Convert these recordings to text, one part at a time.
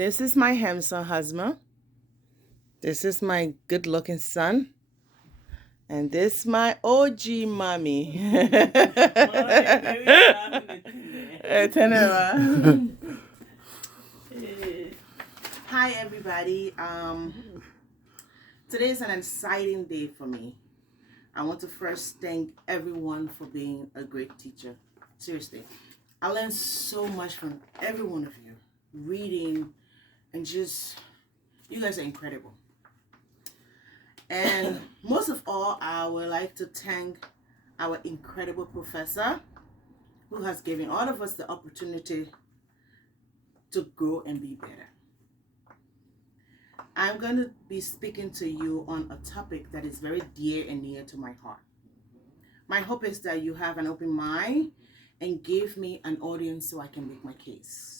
This is my handsome husband. This is my good looking son. And this my OG mommy. Tenera. Hi everybody. Today is an exciting day for me. I want to first thank everyone for being a great teacher. Seriously. I learned so much from every one of you. Reading and just, you guys are incredible. And most of all, I would like to thank our incredible professor who has given all of us the opportunity to grow and be better. I'm going to be speaking to you on a topic that is very dear and near to my heart. My hope is that you have an open mind and give me an audience so I can make my case.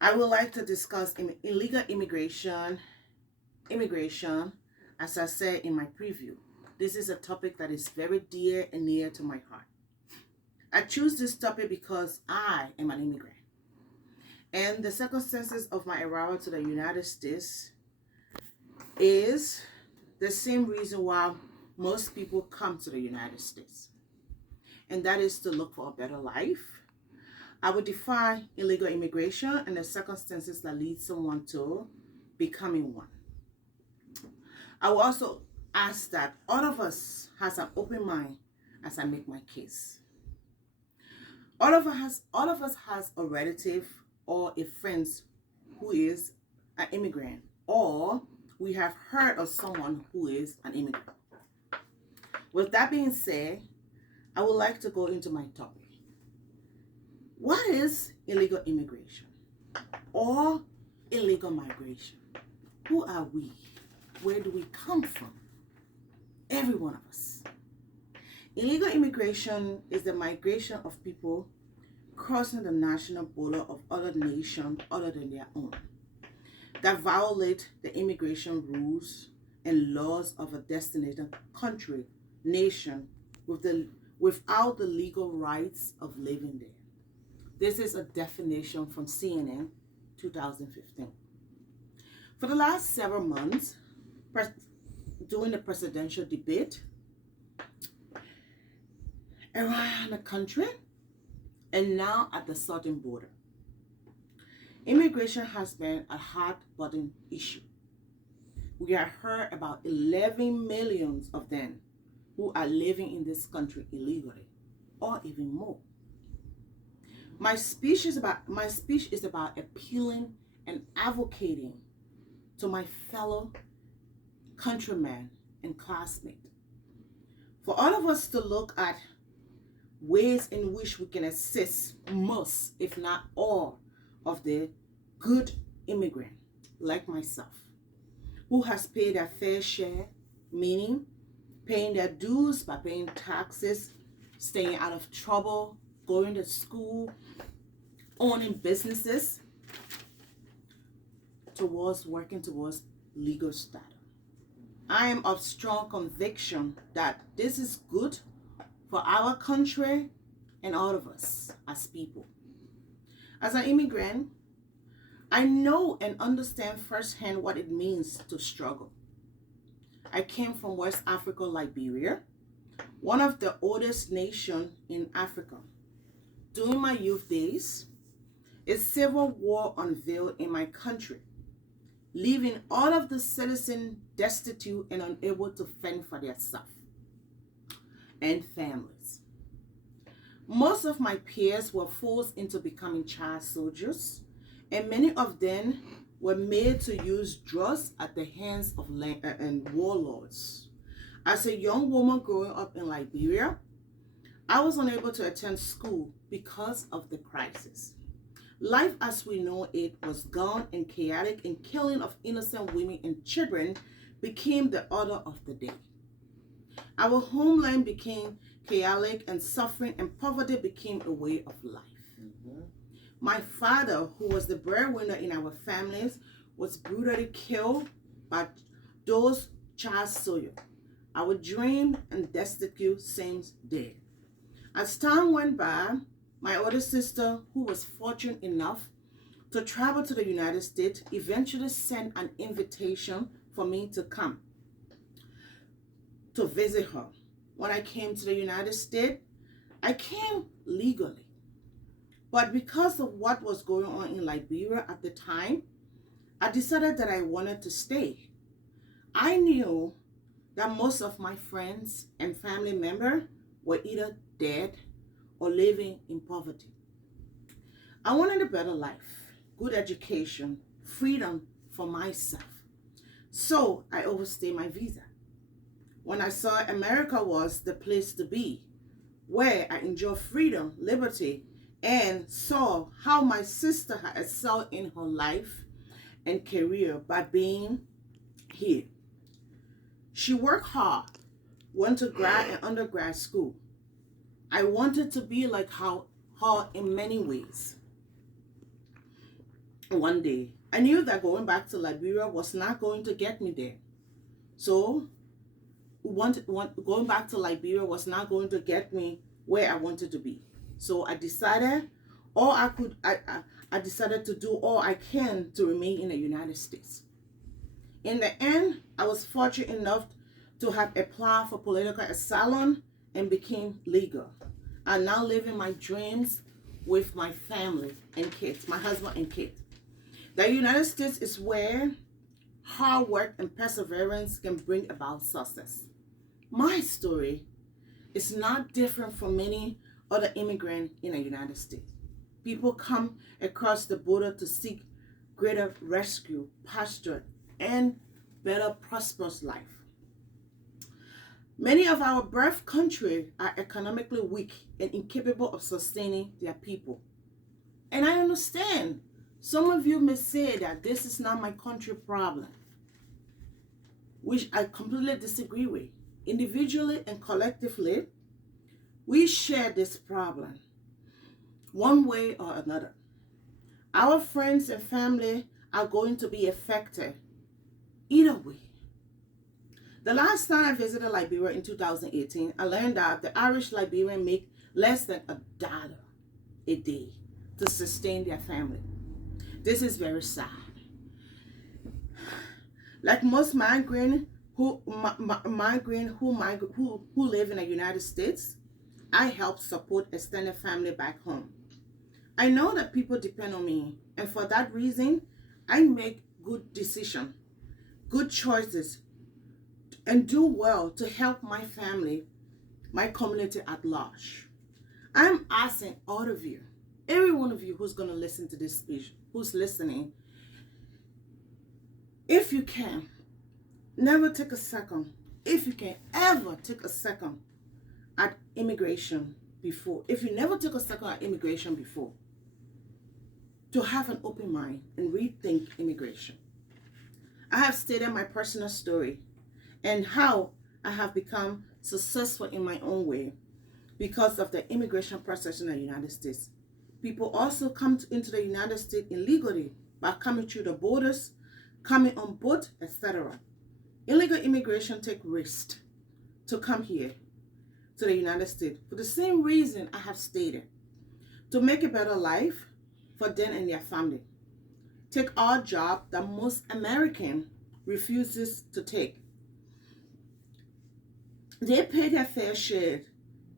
I would like to discuss illegal immigration, as I said in my preview. This is a topic that is very dear and near to my heart. I choose this topic because I am an immigrant. And the circumstances of my arrival to the United States is the same reason why most people come to the United States. And that is to look for a better life. I would define illegal immigration and the circumstances that lead someone to becoming one. I will also ask that all of us has an open mind as I make my case. All of us has a relative or a friend who is an immigrant, or we have heard of someone who is an immigrant. With that being said, I would like to go into my topic. What is illegal immigration or illegal migration? Who are we? Where do we come from? Every one of us. Illegal immigration is the migration of people crossing the national border of other nations other than their own, that violate the immigration rules and laws of a destination country, nation, without the legal rights of living there. This is a definition from CNN 2015. For the last several months, during the presidential debate around the country, and now at the southern border, immigration has been a hot-button issue. We have heard about 11 million of them who are living in this country illegally, or even more. My speech is about appealing and advocating to my fellow countrymen and classmates, for all of us to look at ways in which we can assist most, if not all, of the good immigrant like myself, who has paid their fair share, meaning paying their dues by paying taxes, staying out of trouble, going to school, owning businesses, working towards legal status. I am of strong conviction that this is good for our country and all of us as people. As an immigrant, I know and understand firsthand what it means to struggle. I came from West Africa, Liberia, one of the oldest nations in Africa. During my youth days, a civil war unveiled in my country, leaving all of the citizens destitute and unable to fend for themselves and families. Most of my peers were forced into becoming child soldiers, and many of them were made to use drugs at the hands of warlords. As a young woman growing up in Liberia, I was unable to attend school because of the crisis. Life as we know it was gone and chaotic, and killing of innocent women and children became the order of the day. Our homeland became chaotic, and suffering and poverty became a way of life. My father, who was the breadwinner in our families, was brutally killed by those child soldiers. Our dream and destitute seems dead. As time went by, my older sister, who was fortunate enough to travel to the United States, eventually sent an invitation for me to come to visit her. When I came to the United States, I came legally. But because of what was going on in Liberia at the time, I decided that I wanted to stay. I knew that most of my friends and family members were either dead or living in poverty. I wanted a better life, good education, freedom for myself. So I overstayed my visa. When I saw America was the place to be, where I enjoy freedom, liberty, and saw how my sister had excelled in her life and career by being here. She worked hard, went to grad and undergrad school. I wanted to be like her in many ways. One day, I knew that going back to Liberia was not going to get me there. So, going back to Liberia was not going to get me where I wanted to be. So I decided I decided to do all I can to remain in the United States. In the end, I was fortunate enough to have applied for political asylum and became legal. I'm now living my dreams with my family and kids, my husband and kids. The United States is where hard work and perseverance can bring about success. My story is not different from many other immigrants in the United States. People come across the border to seek greater rescue, pasture, and better prosperous life. Many of our birth countries are economically weak and incapable of sustaining their people. And I understand. Some of you may say that this is not my country problem, which I completely disagree with. Individually and collectively, we share this problem one way or another. Our friends and family are going to be affected either way. The last time I visited Liberia in 2018, I learned that the Irish Liberians make less than $1 a day to sustain their family. This is very sad. Like most migrants who live in the United States, I help support extended family back home. I know that people depend on me, and for that reason, I make good decisions, good choices, and do well to help my family, my community at large. I'm asking all of you, every one of you who's going to listen to this speech, who's listening, if you can, never take a second, if you can ever take a second at immigration before, if you never took a second at immigration before, to have an open mind and rethink immigration. I have stated my personal story and how I have become successful in my own way because of the immigration process in the United States. People also come into the United States illegally by coming through the borders, coming on boat, etc. Illegal immigration take risks to come here to the United States for the same reason I have stated, to make a better life for them and their family. Take our job that most American refuses to take. They pay their fair share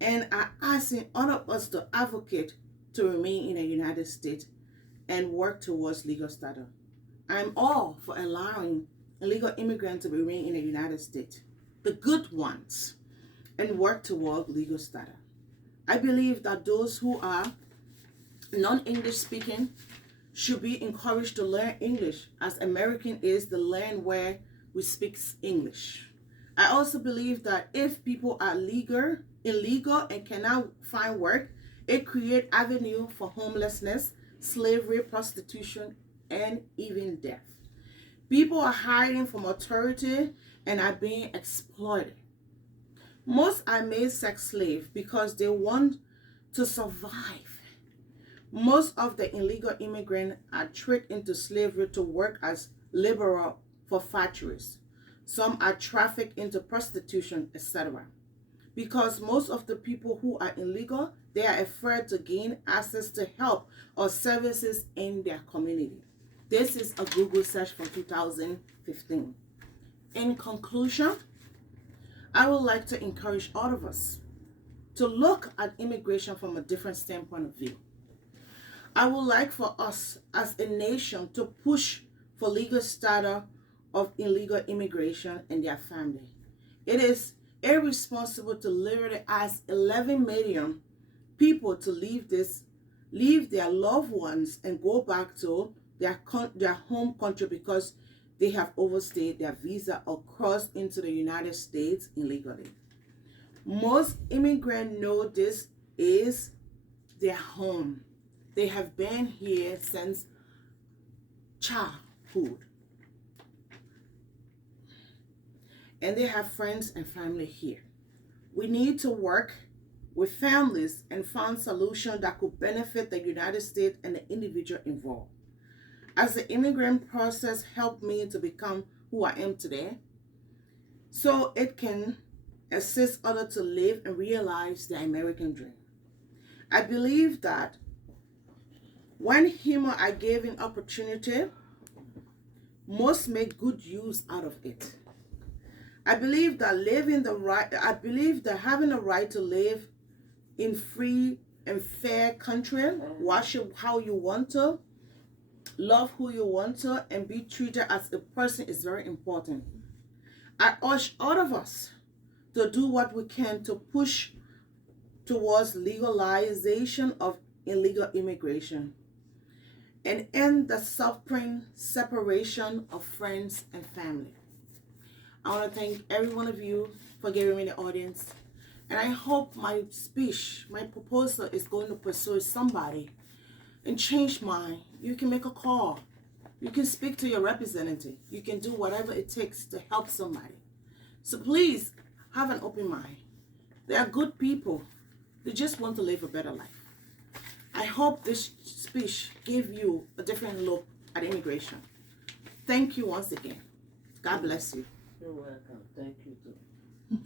and are asking all of us to advocate to remain in the United States and work towards legal status. I'm all for allowing illegal immigrants to remain in the United States, the good ones, and work toward legal status. I believe that those who are non-English speaking should be encouraged to learn English, as American is the land where we speak English. I also believe that if people are illegal and cannot find work, it creates avenue for homelessness, slavery, prostitution, and even death. People are hiding from authority and are being exploited. Most are made sex slaves because they want to survive. Most of the illegal immigrants are tricked into slavery to work as laborers for factories. Some are trafficked into prostitution, etc. Because most of the people who are illegal, they are afraid to gain access to help or services in their community. This is a Google search from 2015. In conclusion, I would like to encourage all of us to look at immigration from a different standpoint of view. I would like for us as a nation to push for legal status of illegal immigration and their family. It is irresponsible to literally ask 11 million people to leave their loved ones and go back to their home country because they have overstayed their visa or crossed into the United States illegally. Most immigrants know this is their home. They have been here since childhood. And they have friends and family here. We need to work with families and find solutions that could benefit the United States and the individual involved. As the immigrant process helped me to become who I am today, so it can assist others to live and realize the American dream. I believe that when human are given opportunity, most make good use out of it. I believe that having the right to live in free and fair country, worship how you want to, love who you want to, and be treated as a person is very important. I urge all of us to do what we can to push towards legalization of illegal immigration and end the suffering separation of friends and family. I want to thank every one of you for giving me the audience, and I hope my speech, my proposal is going to persuade somebody and change mind. You can make a call. You can speak to your representative. You can do whatever it takes to help somebody. So please have an open mind. They are good people. They just want to live a better life. I hope this speech gave you a different look at immigration. Thank you once again. God bless you. You're welcome. Thank you too.